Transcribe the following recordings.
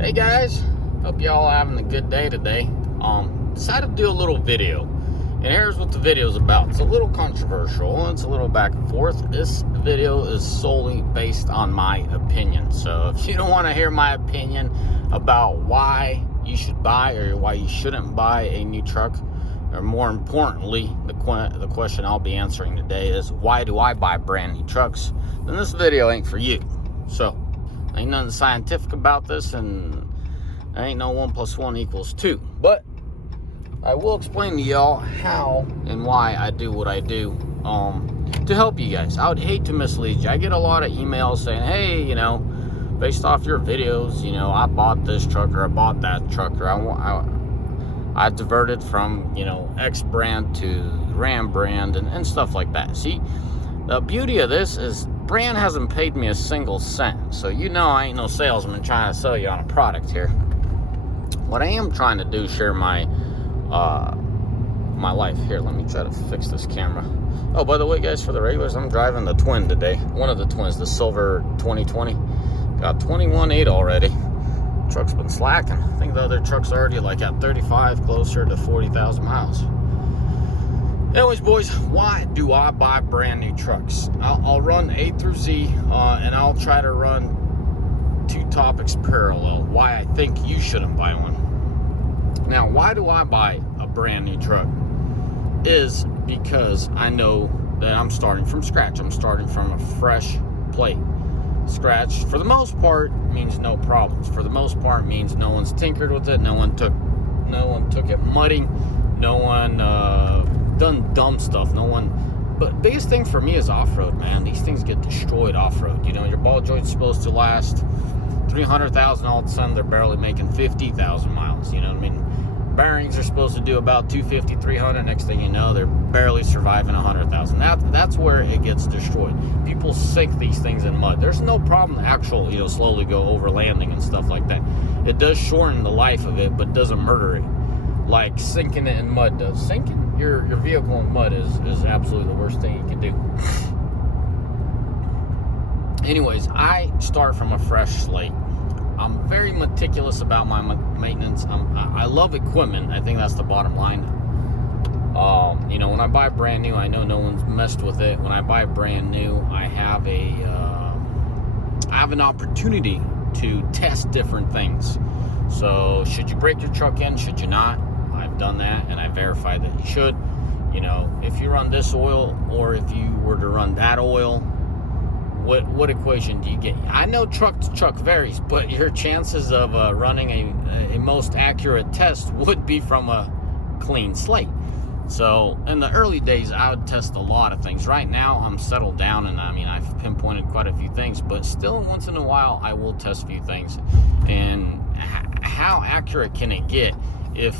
Hey guys, hope y'all having a good day today. Decided to do a little video, and here's what the video is about. It's a little controversial, it's a little back and forth. This video is solely based on my opinion. So if you don't want to hear my opinion about why you should buy or why you shouldn't buy a new truck, or more importantly, the question I'll be answering today is, why do I buy brand new trucks? Then this video ain't for you. So ain't nothing scientific about this, and there ain't no 1 + 1 = 2. But I will explain to y'all how and why I do what I do to help you guys. I would hate to mislead you. I get a lot of emails saying, hey, based off your videos, I bought this truck or I bought that truck, or I diverted from, X brand to Ram brand and stuff like that. See, the beauty of this is brand hasn't paid me a single cent. So I ain't no salesman trying to sell you on a product here. What I am trying to do is share my life. Here, let me try to fix this camera. Oh, by the way, guys, for the regulars, I'm driving the twin today. One of the twins, the silver 2020. Got 21.8 already. Truck's been slacking. I think the other truck's already like at 35, closer to 40,000 miles. Anyways, boys, why do I buy brand new trucks? I'll run A through Z, and I'll try to run 2 topics parallel. Why I think you shouldn't buy one. Now, why do I buy a brand new truck? Is because I know that I'm starting from scratch. I'm starting from a fresh plate. Scratch, for the most part, means no problems. For the most part, means no one's tinkered with it. No one took it mudding. No one done dumb stuff. No one. But biggest thing for me is off-road, man. These things get destroyed off-road. Your ball joint's supposed to last 300,000. All of a sudden, they're barely making 50,000 miles. You know what I mean? Bearings are supposed to do about 250, 300. Next thing you know, they're barely surviving 100,000. That's where it gets destroyed. People sink these things in mud. There's no problem to slowly go over landing and stuff like that. It does shorten the life of it, but doesn't murder it like sinking it in mud does. Sinking your vehicle in mud is absolutely the worst thing you can do. Anyways, I start from a fresh slate. I'm very meticulous about my maintenance. I love equipment. I think that's the bottom line. When I buy brand new, I know no one's messed with it. When I buy brand new, I have an opportunity to test different things. So, should you break your truck in? Should you not? I've done that, and I verified that you should. If you run this oil, or if you were to run that oil, what equation do you get? I know truck to truck varies, but your chances of running a most accurate test would be from a clean slate. So in the early days, I would test a lot of things. Right now, I'm settled down, and I've pinpointed quite a few things, but still once in a while, I will test a few things. And how accurate can it get if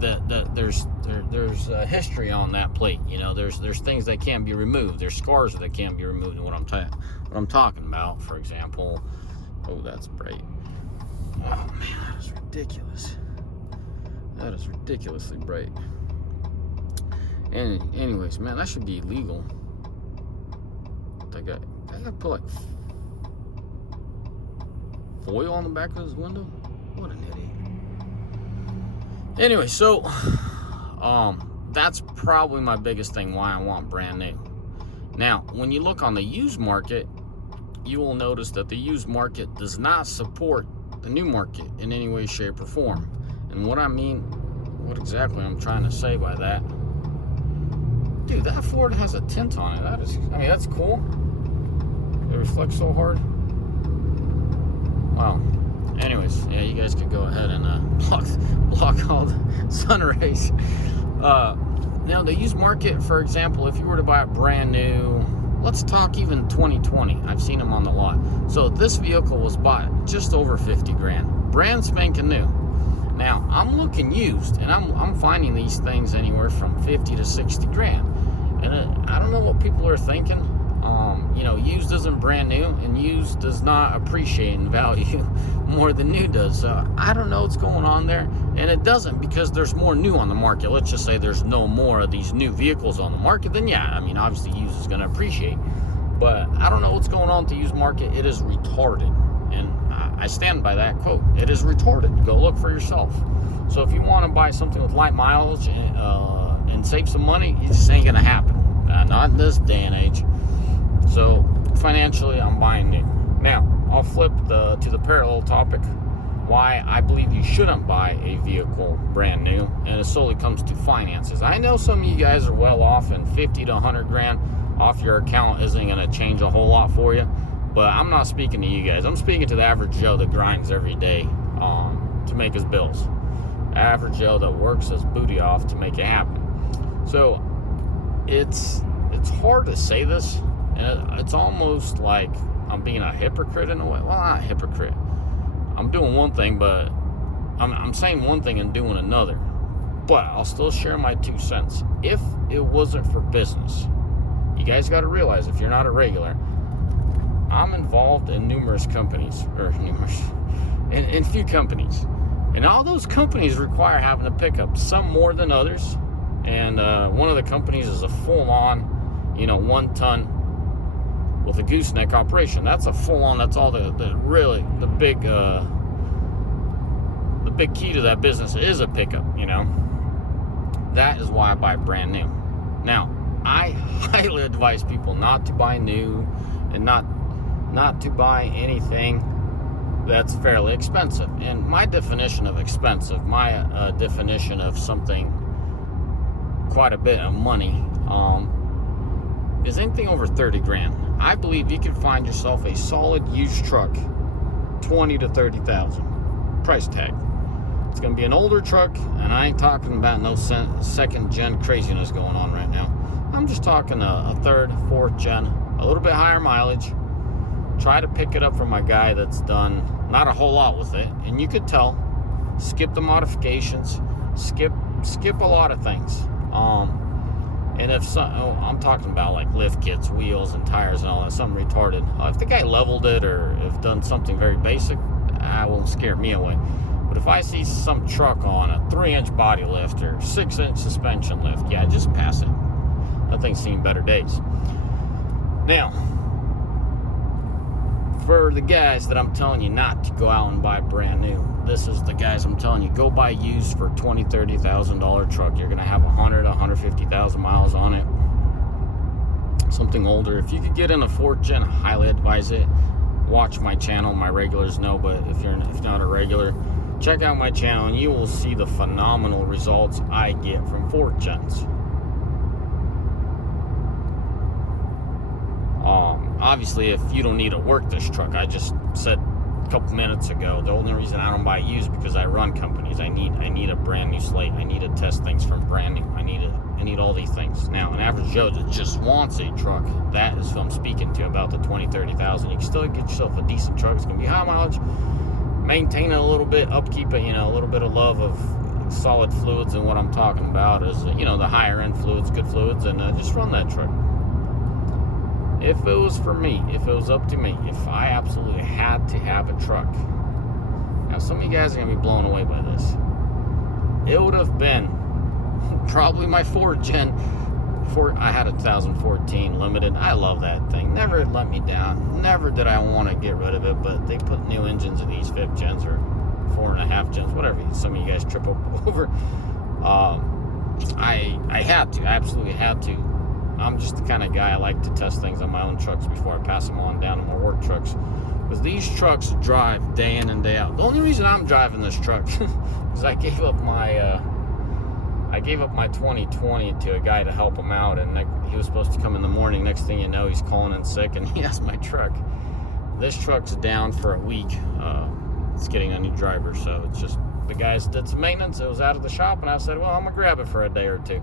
there's a history on that plate? There's things that can't be removed. There's scars that can't be removed. And what I'm talking about, for example, oh, that's bright. Oh man, that is ridiculous. That is ridiculously bright. And anyways, man, that should be illegal. I got to put like foil on the back of his window. What an idiot. Anyway, so that's probably my biggest thing why I want brand new. Now, when you look on the used market, you will notice that the used market does not support the new market in any way, shape, or form. And what exactly I'm trying to say by that, dude, that Ford has a tint on it. That's cool. It reflects so hard. Wow. Anyways, yeah, you guys could go ahead and block all the sun rays. Now, the used market, for example, if you were to buy it brand new, let's talk even 2020. I've seen them on the lot. So this vehicle was bought just over 50 grand, brand spanking new. Now, I'm looking used, and I'm finding these things anywhere from 50 to 60 grand. And I don't know what people are thinking. Used isn't brand new, and used does not appreciate in value more than new does. So I don't know what's going on there, and it doesn't, because there's more new on the market. Let's just say there's no more of these new vehicles on the market, then yeah, obviously used is going to appreciate. But I don't know what's going on with the used market. It is retarded, and I stand by that quote. It is retarded. Go look for yourself. So if you want to buy something with light mileage and save some money, it just ain't going to happen. Not in this day and age. So financially, I'm buying new. Now, I'll flip to the parallel topic. Why I believe you shouldn't buy a vehicle brand new, and it solely comes to finances. I know some of you guys are well off, and 50 to 100 grand off your account isn't going to change a whole lot for you, but I'm not speaking to you guys. I'm speaking to the average Joe that grinds every day to make his bills. Average Joe that works his booty off to make it happen. So it's hard to say this, and it's almost like I'm being a hypocrite in a way. Well, not a hypocrite. I'm doing one thing, but I'm saying one thing and doing another. But I'll still share my 2 cents. If it wasn't for business, you guys got to realize, if you're not a regular, I'm involved in numerous companies, in few companies. And all those companies require having a pickup, some more than others. And one of the companies is a full-on, 1 ton with a gooseneck operation. That's a full-on. That's all the big key to that business is a pickup. That is why I buy brand new. Now, I highly advise people not to buy new and not to buy anything that's fairly expensive. And my definition of expensive, my definition of something quite a bit of money, is anything over 30 grand. I believe you can find yourself a solid used truck, 20 to 30,000 price tag. It's going to be an older truck, and I ain't talking about no second gen craziness going on right now. I'm just talking a third, fourth gen, a little bit higher mileage. Try to pick it up from a guy that's done not a whole lot with it, and you could tell. Skip the modifications, skip a lot of things. And if I'm talking about like lift kits, wheels, and tires and all that, something retarded. If the guy leveled it or if done something very basic, that won't scare me away. But if I see some truck on a 3-inch body lift or 6-inch suspension lift, yeah, just pass it. That thing's seen better days. Now, for the guys that I'm telling you not to go out and buy brand new, this is the guys I'm telling you, go buy used for $20,000, $30,000 truck. You're going to have 100,000, 150,000 miles on it. Something older. If you could get in a 4th gen, I highly advise it. Watch my channel. My regulars know, but if not a regular, check out my channel and you will see the phenomenal results I get from 4th gens. Obviously, if you don't need to work this truck, I just said a couple minutes ago, the only reason I don't buy used because I run companies. I need a brand new slate. I need to test things from brand new. I need all these things. Now, an average Joe that just wants a truck, that is who I'm speaking to about the 20, 30,000. You can still get yourself a decent truck. It's going to be high mileage. Maintain it a little bit, upkeep it, a little bit of love of solid fluids. And what I'm talking about is, the higher end fluids, good fluids, and just run that truck. If it was for me, if it was up to me, if I absolutely had to have a truck. Now, some of you guys are going to be blown away by this. It would have been probably my 4th gen. I had a 2014 Limited. I love that thing. Never let me down. Never did I want to get rid of it, but they put new engines in these 5th gens or 4.5 gens, whatever some of you guys trip over. I had to. I absolutely had to. I'm just the kind of guy I like to test things on my own trucks before I pass them on down to my work trucks. Because these trucks drive day in and day out. The only reason I'm driving this truck is I gave up my 2020 to a guy to help him out, and he was supposed to come in the morning. Next thing you know, he's calling in sick, and he has my truck. This truck's down for a week. It's getting a new driver, so it's just the guys did some maintenance. It was out of the shop, and I said, well, I'm gonna grab it for a day or two.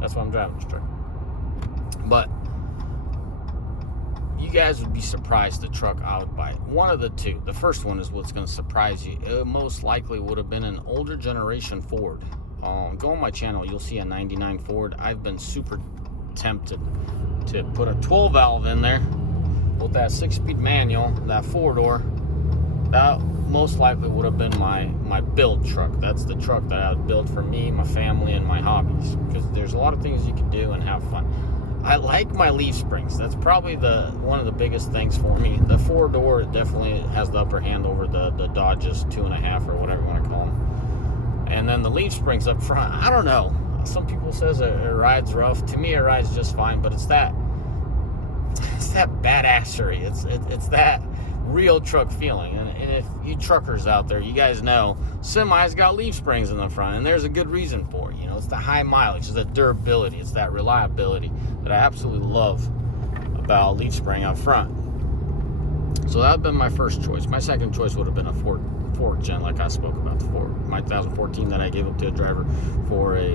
That's why I'm driving this truck. But you guys would be surprised the truck I would buy. One of the two. The first one is what's going to surprise you. It most likely would have been an older generation Ford. Go on my channel, you'll see a 99 Ford. I've been super tempted to put a 12 valve in there with that 6-speed manual, that 4-door. That most likely would have been my build truck. That's the truck that I would build for me, my family, and my hobbies. Because there's a lot of things you can do and have fun. I like my leaf springs. That's probably one of the biggest things for me. The 4-door definitely has the upper hand over the Dodge's 2.5 or whatever you want to call them. And then the leaf springs up front, I don't know. Some people says it rides rough. To me, it rides just fine, but it's that badassery. It's that real truck feeling. And if you truckers out there, you guys know semis got leaf springs in the front, and there's a good reason for it. It's the high mileage, it's the durability, it's that reliability that I absolutely love about leaf spring up front. So that would have been my first choice. My second choice would have been a Ford Gen, like I spoke about, my 2014 that I gave up to a driver for a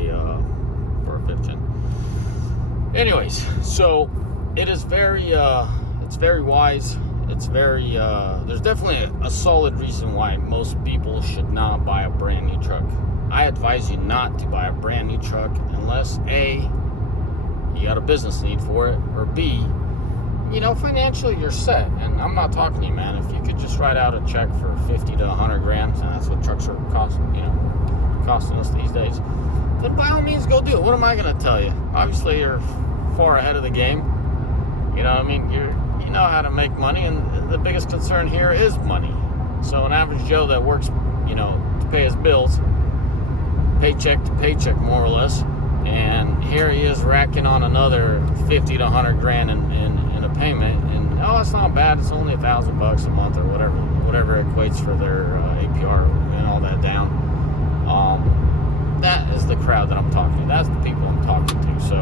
5th Gen. Anyways, so it is it's very wise. It's very, there's definitely a solid reason why most people should not buy a brand new truck. I advise you not to buy a brand new truck unless A, you got a business need for it, or B, financially you're set. And I'm not talking to you, man. If you could just write out a check for 50 to 100 grand, and that's what trucks are costing us these days, then by all means go do it. What am I going to tell you? Obviously you're far ahead of the game. You know how to make money, and the biggest concern here is money. So an average Joe that works, to pay his bills, paycheck to paycheck more or less, and here he is racking on another 50 to 100 grand in a payment, and it's not bad. It's only $1,000 a month or whatever equates for their APR and all that down. That is the crowd that I'm talking to. That's the people I'm talking to. So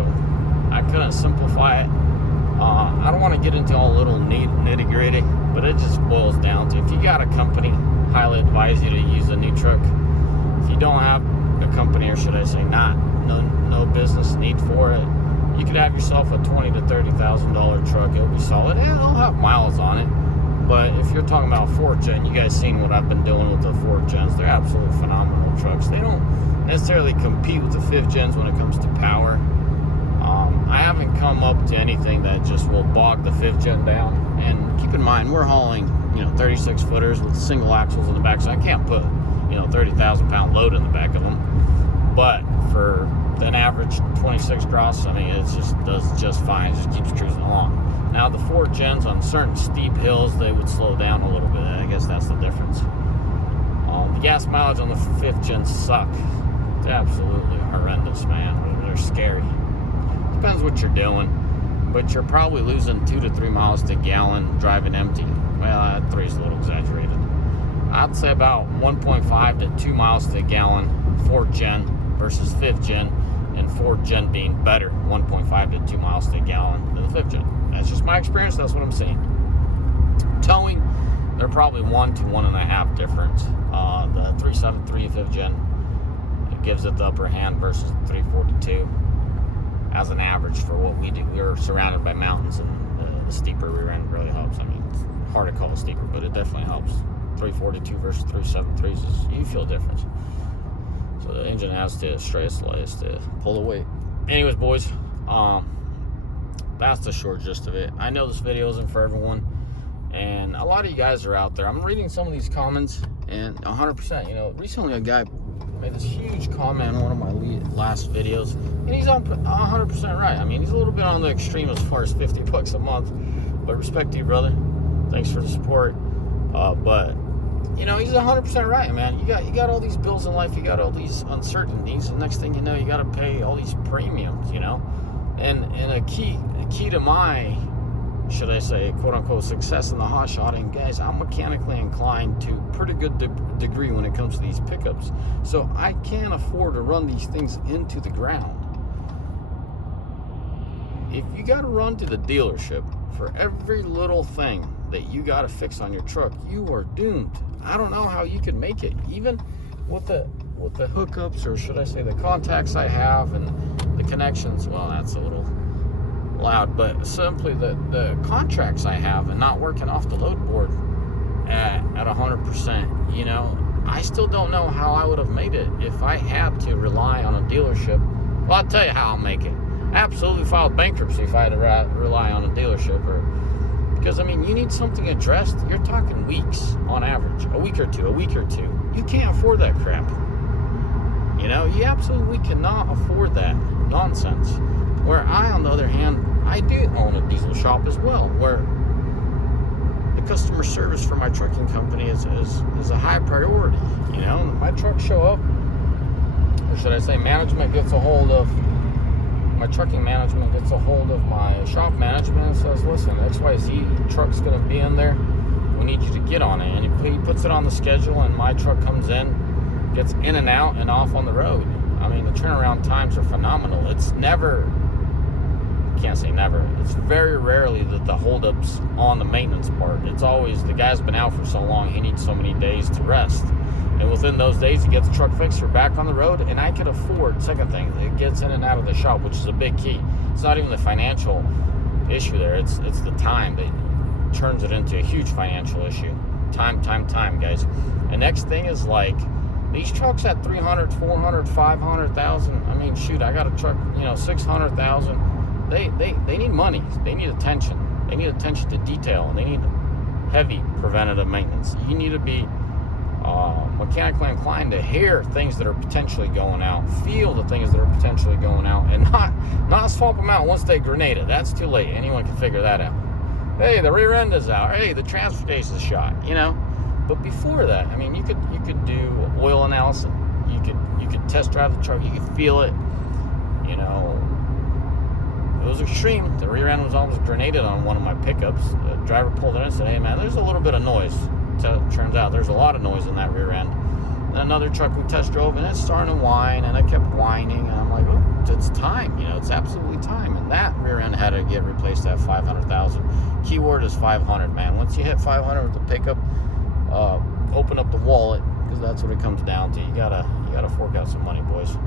I couldn't simplify it. I don't want to get into all little nitty gritty, but it just boils down to, if you got a company, highly advise you to use a new truck. If you don't have a company, or should I say no business need for it, you could have yourself a $20,000 to $30,000 truck. It'll be solid. It'll have miles on it. But if you're talking about 4th Gen, you guys seen what I've been doing with the 4th Gens. They're absolutely phenomenal trucks. They don't necessarily compete with the 5th Gens when it comes to power. I haven't come up to anything that just will bog the 5th Gen down. And keep in mind, we're hauling 36 footers with single axles in the back, so I can't put 30,000 pound load in the back of them. But for an average 26 cross, it just does just fine. It just keeps cruising along. Now the 4th Gens, on certain steep hills, they would slow down a little bit. I guess that's the difference. The gas mileage on the 5th Gens suck. It's absolutely horrendous, man. They're scary. Depends what you're doing, but you're probably losing 2 to 3 miles to gallon driving empty. Well, 3 is a little exaggerated. I'd say about 1.5 to 2 miles to gallon 4th Gen versus 5th Gen, and 4th Gen being better, 1.5 to 2 miles to gallon than the 5th Gen. That's just my experience. That's what I'm seeing. Towing, they're probably 1 to 1.5 difference. The 373 5th Gen, it gives it the upper hand versus 342 as an average for what we do. We're surrounded by mountains, and the steeper rear end really helps. It's hard to call it steeper, but it definitely helps. 342 versus 373s, you feel a difference. So the engine has to stray its slice to pull the weight. Anyways, boys, that's the short gist of it. I know this video isn't for everyone, and a lot of you guys are out there. I'm reading some of these comments, and 100%, recently a guy made this huge comment on one of my last videos, and he's on 100% right. He's a little bit on the extreme as far as $50 a month, but respect to you, brother. Thanks for the support. But he's 100% right, man. You got all these bills in life, you got all these uncertainties, and next thing you know, you got to pay all these premiums, And a key to my, should I say, quote unquote, success in the hot shotting, guys, I'm mechanically inclined to a pretty good degree when it comes to these pickups. So I can't afford to run these things into the ground. If you got to run to the dealership for every little thing that you got to fix on your truck, you are doomed. I don't know how you could make it, even with the hookups, or should I say the contacts I have and the connections. Well, that's a little loud, but simply the contracts I have and not working off the load board at 100%. I still don't know how I would have made it if I had to rely on a dealership. Well, I'll tell you how I'll make it. Absolutely filed bankruptcy if I had to rely on a dealership, because you need something addressed. You're talking weeks on average, a week or two. You can't afford that crap. You absolutely cannot afford that nonsense. Where I, on the other hand, I do own a diesel shop as well, where the customer service for my trucking company is a high priority. You know, my trucks show up, or should I say, management gets a hold of my trucking management gets a hold of my shop management and says, listen, XYZ truck's going to be in there. We need you to get on it. And he puts it on the schedule, and my truck comes in, gets in and out and off on the road. I mean, the turnaround times are phenomenal. It's never, can't say never, it's very rarely that the holdups on the maintenance part. It's always the guy's been out for so long, he needs so many days to rest. And within those days, he gets the truck fixed, we're back on the road, and I can afford, second thing, it gets in and out of the shop, which is a big key. It's not even the financial issue there, it's the time that turns it into a huge financial issue. Time, guys. The next thing is, like, these trucks at 300, 400, 500,000, I mean, shoot, I got a truck, 600,000. They need money. They need attention. They need attention to detail. And they need heavy preventative maintenance. You need to be mechanically inclined to hear things that are potentially going out, feel the things that are potentially going out, and not swap them out once they grenade it. That's too late. Anyone can figure that out. Hey, the rear end is out. Hey, the transfer case is shot. But before that, I mean, you could do oil analysis. You could test drive the truck. You could feel it. It was extreme. The rear end was almost grenaded on one of my pickups. The driver pulled in and said, hey man, there's a little bit of noise. Turns out there's a lot of noise in that rear end. And another truck we test drove, and it's starting to whine, and I kept whining, and I'm like, oh, it's time. It's absolutely time. And that rear end had to get replaced at 500,000. Keyword is 500, man. Once you hit 500 with the pickup, open up the wallet, because that's what it comes down to. You gotta fork out some money, boys.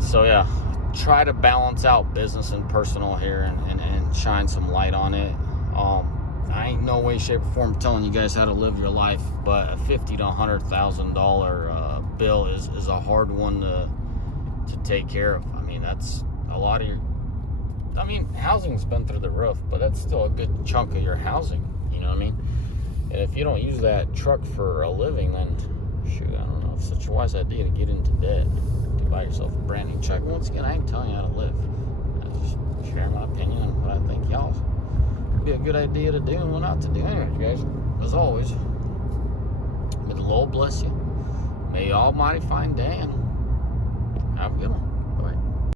So yeah, try to balance out business and personal here, and shine some light on it. I ain't no way, shape, or form telling you guys how to live your life, but a $50,000 to $100,000 bill is a hard one to take care of. I mean, that's a lot of your. I mean, housing's been through the roof, but that's still a good chunk of your housing. You know what I mean? And if you don't use that truck for a living, then shoot, I don't know if it's such a wise idea to get into debt to buy yourself a brand new truck. Once again, I ain't telling you how to live. I just share my opinion on what I think y'all would be a good idea to do and what not to do. Anyways, guys, as always, may the Lord bless you. May Almighty find Dan. Have a good one.